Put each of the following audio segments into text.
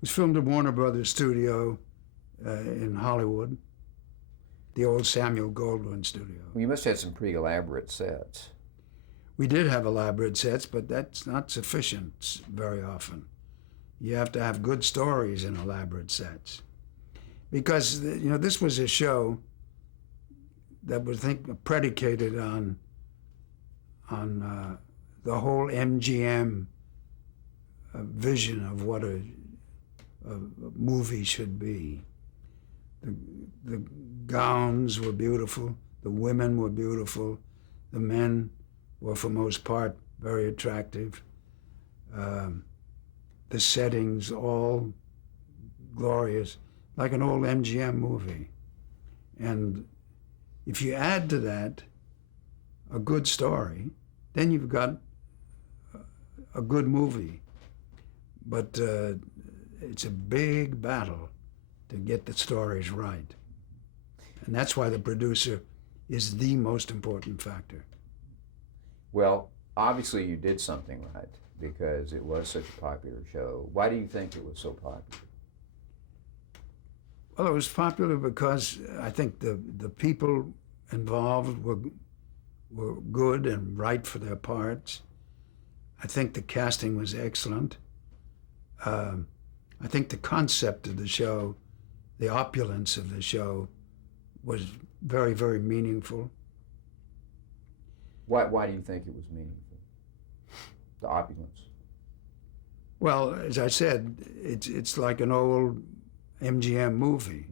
was filmed at Warner Brothers Studio in Hollywood, the old Samuel Goldwyn studio. Well, you must have had some pretty elaborate sets. We did have elaborate sets, but that's not sufficient very often. You have to have good stories in elaborate sets. Because, this was a show that was, predicated on the whole MGM vision of what a movie should be. The gowns were beautiful, the women were beautiful, the men were for most part very attractive. The settings all glorious, like an old MGM movie. And if you add to that a good story, then you've got a good movie. But it's a big battle to get the stories right. And that's why the producer is the most important factor. Well, obviously you did something right because it was such a popular show. Why do you think it was so popular? Well, it was popular because I think the people involved were good and right for their parts. I think the casting was excellent. I think the concept of the show, the opulence of the show, was very, very meaningful. Why do you think it was meaningful? The opulence. Well, as I said, it's like an old MGM movie.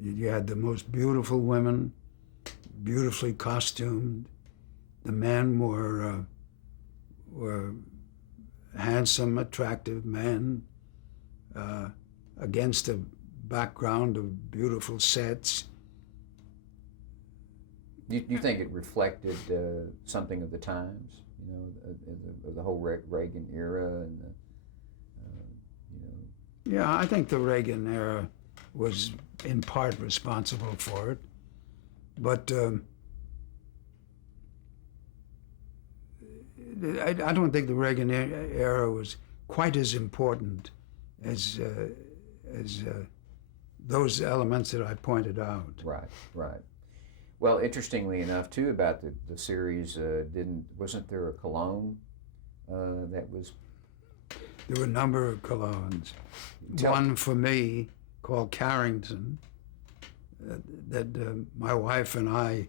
You had the most beautiful women, beautifully costumed. The men were handsome, attractive men against a background of beautiful sets. You think it reflected something of the times? The whole Reagan era and Yeah, I think the Reagan era was in part responsible for it, but I don't think the Reagan era was quite as important as those elements that I pointed out. Right. Well, interestingly enough, too, about the series, wasn't there a cologne that was? There were a number of colognes. One for me called Carrington, that my wife and I,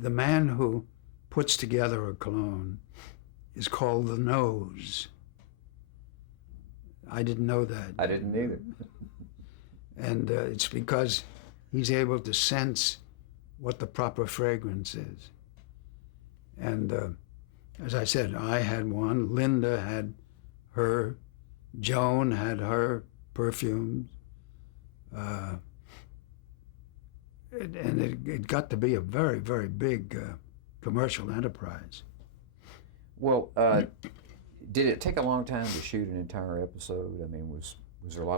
the man who puts together a cologne is called the nose. I didn't know that. I didn't either. And it's because he's able to sense what the proper fragrance is. And as I said, I had one, Linda had her, Joan had her perfumes. And it got to be a very, very big commercial enterprise. Well, did it take a long time to shoot an entire episode? I mean, was there a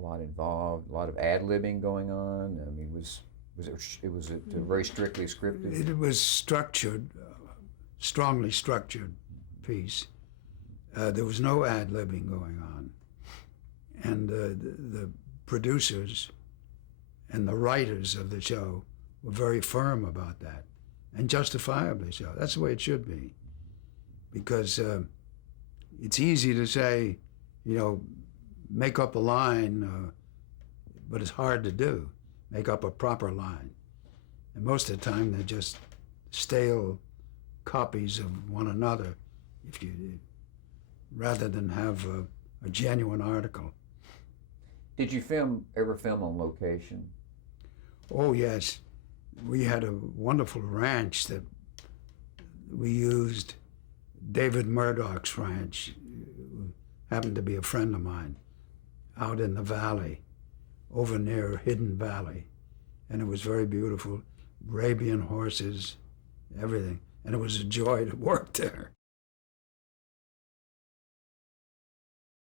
lot involved, a lot of ad-libbing going on? I mean, was it very strictly scripted? It was structured, strongly structured piece. There was no ad-libbing going on. And the producers and the writers of the show were very firm about that, and justifiably so. That's the way it should be. Because it's easy to say, make up a line, but it's hard to do, make up a proper line. And most of the time they're just stale copies of one another, rather than have a genuine article. Did you ever film on location? Oh, yes. We had a wonderful ranch that we used, David Murdoch's ranch, who happened to be a friend of mine, out in the valley, over near Hidden Valley. And it was very beautiful, Arabian horses, everything. And it was a joy to work there.